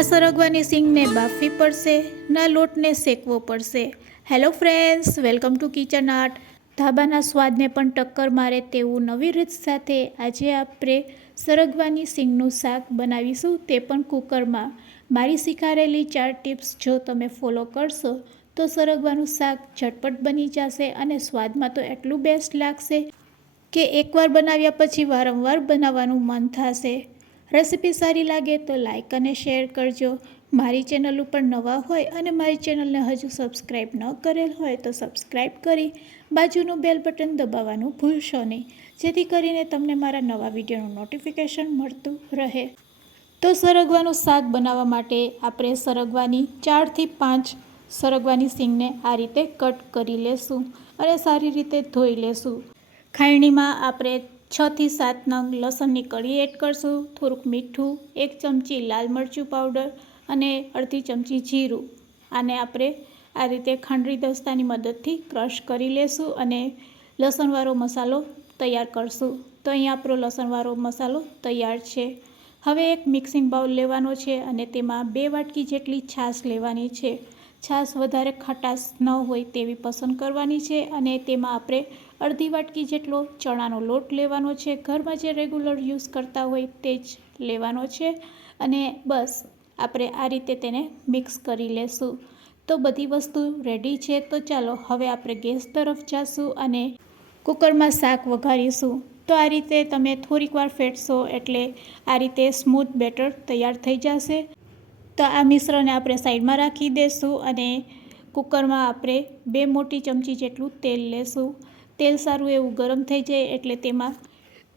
ના સરગવાની સિંગને બાફવી પડશે, ના લોટને શેકવો પડશે। Hello friends, welcome to kitchen art. ધાબાના સ્વાદને પણ ટક્કર મારે તેવું નવી રીત સાથે આજે આપણે સરગવાની સિંગનું શાક બનાવીશું, તે પણ કુકરમાં। મારી શીખવાડેલી 4 ટિપ્સ જો તમે ફોલો કરશો તો સરગવાનું શાક ઝટપટ બની જશે અને સ્વાદમાં તો એટલું બેસ્ટ લાગશે કે એકવાર બનાવ્યા પછી વારંવાર બનાવવાનું મન થશે। રેસિપી સારી લાગે તો લાઈક અને શેર કરજો। મારી ચેનલ ઉપર નવા હોય અને મારી ચેનલને હજુ સબસ્ક્રાઈબ ન કરેલ હોય તો સબસ્ક્રાઈબ કરી બાજુનું બેલ બટન દબાવવાનું ભૂલશો નહીં, જેથી કરીને તમને મારા નવા વિડીયોનું નોટિફિકેશન મળતું રહે। તો સરગવાનું શાક બનાવવા માટે આપણે સરગવાની 4 થી 5 સરગવાની સિંગને આ રીતે કટ કરી લેશું અને સારી રીતે ધોઈ લેશું। ખાયણીમાં આપણે 6 થી 7 નંગ લસણની કળી એડ કરશું, થોડુંક મીઠું, 1 ચમચી લાલ મરચું પાવડર અને અડધી ચમચી જીરું। આને આપણે આ રીતે ખાંડરી દસ્તાની મદદથી ક્રશ કરી લેશું અને લસણવાળો મસાલો તૈયાર કરશું। તો અહીંયા આપણો લસણવાળો મસાલો તૈયાર છે। હવે એક મિક્સિંગ બાઉલ લેવાનો છે અને તેમાં 2 વાટકી જેટલી છાશ લેવાની છે। છાશ વધારે ખટાશ ન હોય તેવી પસંદ કરવાની છે અને તેમાં આપણે અડધી વાટકી જેટલો ચણાનો લોટ લેવાનો છે। ઘરમાં જે રેગ્યુલર યુઝ કરતા હોય તે જ લેવાનો છે અને બસ આપણે આ રીતે તેને મિક્સ કરી લેશું। તો બધી વસ્તુ રેડી છે, તો ચાલો હવે આપણે ગેસ તરફ જઈશું અને કુકરમાં શાક વઘારીશું। તો આ રીતે તમે થોડીક વાર ફેટશો એટલે આ રીતે સ્મૂથ બેટર તૈયાર થઈ જશે। તો આ મિશ્રણને આપણે સાઈડમાં રાખી દઈશું અને કુકરમાં આપણે 2 મોટી ચમચી જેટલું તેલ લેશું। તેલ સારું એવું ગરમ થઈ જાય એટલે તેમાં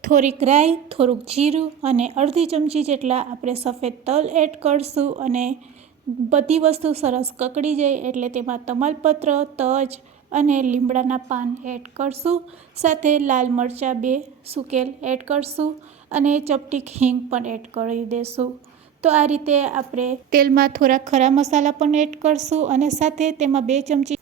થોડીક રાઈ, થોડુંક જીરું અને અડધી ચમચી જેટલા આપણે સફેદ તલ એડ કરશું અને બધી વસ્તુ સરસ કકડી જાય એટલે તેમાં તમાલપત્ર, તજ અને લીમડાના પાન એડ કરશું। સાથે લાલ મરચાં 2 સૂકેલ એડ કરશું અને ચપટીક હિંગ પણ એડ કરી દઈશું। તો આ રીતે આપણે તેલમાં થોડા ખરા મસાલા પણ એડ કરશું અને સાથે તેમાં 2 ચમચી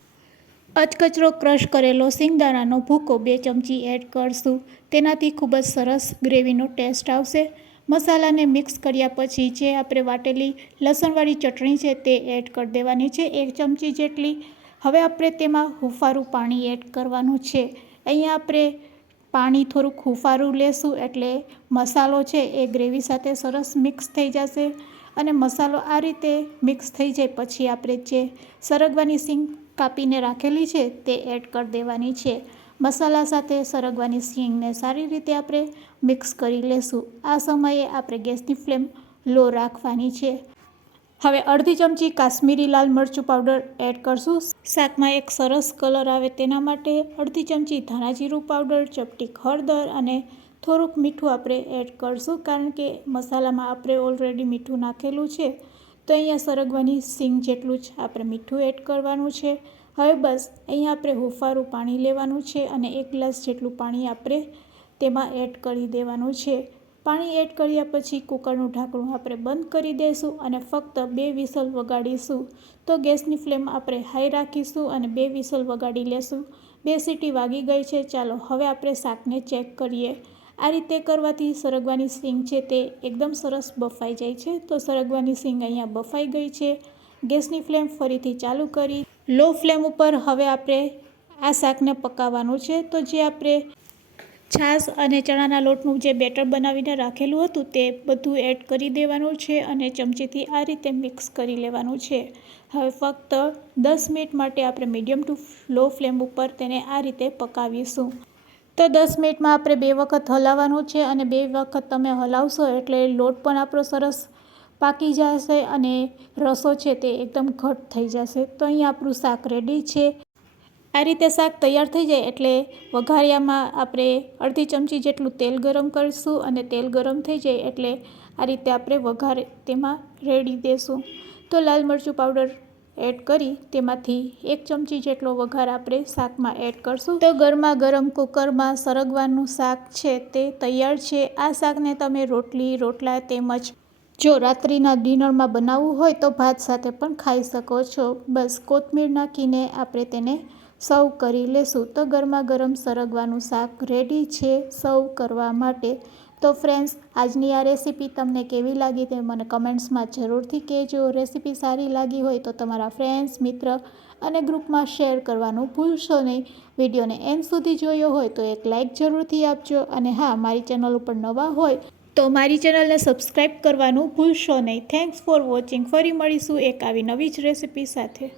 અધકચરો ક્રશ કરેલો સિંગદાણાનો ભૂકો 2 ચમચી એડ કરશું। તેનાથી ખૂબ જ સરસ ગ્રેવીનો ટેસ્ટ આવશે। મસાલાને મિક્સ કર્યા પછી જે આપણે વાટેલી લસણવાળી ચટણી છે તે એડ કરી દેવાની છે, 1 ચમચી જેટલી। હવે આપણે તેમાં હુંફાળું પાણી એડ કરવાનું છે। અહીંયા આપણે પાણી થોડુંક હુંફાળું લેશું એટલે મસાલો છે એ ગ્રેવી સાથે સરસ મિક્સ થઈ જશે અને મસાલો આ રીતે મિક્સ થઈ જાય પછી આપણે જે સરગવાની સિંગ કાપીને રાખેલી છે તે એડ કરી દેવાની છે। મસાલા સાથે સરગવાની સિંગને સારી રીતે આપણે મિક્સ કરી લેશું। આ સમયે આપણે ગેસની ફ્લેમ લો રાખવાની છે। હવે અડધી ચમચી કાશ્મીરી લાલ મરચું પાવડર એડ કરશું, શાકમાં એક સરસ કલર આવે તેના માટે। અડધી ચમચી ધાણા જીરું પાવડર, ચપટીક હળદર અને થોડુંક મીઠું આપણે એડ કરશું, કારણ કે મસાલામાં આપણે ઓલરેડી મીઠું નાખેલું છે। તો અહીંયા સરગવાની સિંગ જેટલું જ આપણે મીઠું એડ કરવાનું છે। હવે બસ અહીંયા આપણે હુંફાળું પાણી લેવાનું છે અને 1 ગ્લાસ જેટલું પાણી આપણે તેમાં એડ કરી દેવાનું છે। પાણી એડ કર્યા પછી કુકરનું ઢાંકણું આપણે બંધ કરી દઈશું અને ફક્ત 2 વિસલ વગાડીશું। તો ગેસની ફ્લેમ આપણે હાઈ રાખીશું અને 2 વિસલ વગાડી લેશું। 2 સીટી વાગી ગઈ છે, ચાલો હવે આપણે શાકને ચેક કરીએ। આ રીતે કરવાથી સરગવાની સિંગ છે તે એકદમ સરસ બફાઈ જાય છે। તો સરગવાની સિંગ અહીંયા બફાઈ ગઈ છે। ગેસની ફ્લેમ ફરીથી ચાલુ કરી લો ફ્લેમ ઉપર હવે આપણે આ શાકને પકાવવાનું છે। તો જે આપણે છાશ અને ચણાના લોટનું જે બેટર બનાવીને રાખેલું હતું તે બધું એડ કરી દેવાનું છે અને ચમચીથી આ રીતે મિક્સ કરી લેવાનું છે। હવે ફક્ત 10 મિનિટ માટે આપણે મીડિયમ ટુ લો ફ્લેમ ઉપર તેને આ રીતે પકાવીશું। તો 10 મિનિટમાં આપણે 2 વખત હલાવવાનું છે અને 2 વખત તમે હલાવશો એટલે લોટ પણ આપણો સરસ પાકી જશે અને રસો છે તે એકદમ ઘટ થઈ જશે। તો અહીંયા આપણું શાક રેડી છે। આ રીતે શાક તૈયાર થઈ જાય એટલે વઘારિયામાં આપણે અડધી ચમચી જેટલું તેલ ગરમ કરીશું અને તેલ ગરમ થઈ જાય એટલે આ રીતે આપણે વઘાર તેમાં રેડી દેશું। તો લાલ મરચું પાવડર એડ કરી તેમાંથી 1 ચમચી જેટલો વઘાર આપણે શાકમાં એડ કરશું। તો ગરમા ગરમ કુકરમાં સરગવાનું શાક છે તે તૈયાર છે। આ શાકને તમે રોટલી, રોટલા તેમજ જો રાત્રિના ડિનરમાં બનાવવું હોય તો ભાત સાથે પણ ખાઈ શકો છો। બસ કોથમીર નાખીને આપણે તેને સર્વ કરી લેશું। તો ગરમા ગરમ સરગવાનું શાક રેડી છે સર્વ કરવા માટે। તો ફ્રેન્ડ્સ, આજની આ રેસીપી તમને કેવી લાગી તે મને કમેન્ટ્સમાં જરૂરથી કહેજો. રેસીપી સારી લાગી હોય તો તમારા ફ્રેન્ડ્સ, મિત્ર અને ગ્રુપમાં શેર કરવાનું ભૂલશો નહીં. વિડીયોને એન્ડ સુધી જોયો હોય તો એક લાઇક જરૂરથી આપજો. અને હા, મારી ચેનલ ઉપર નવા હોય તો મારી ચેનલને સબસ્ક્રાઈબ કરવાનું ભૂલશો નહીં. Thanks for watching. ફરી મળીશું એક આવી નવી જ રેસીપી સાથે.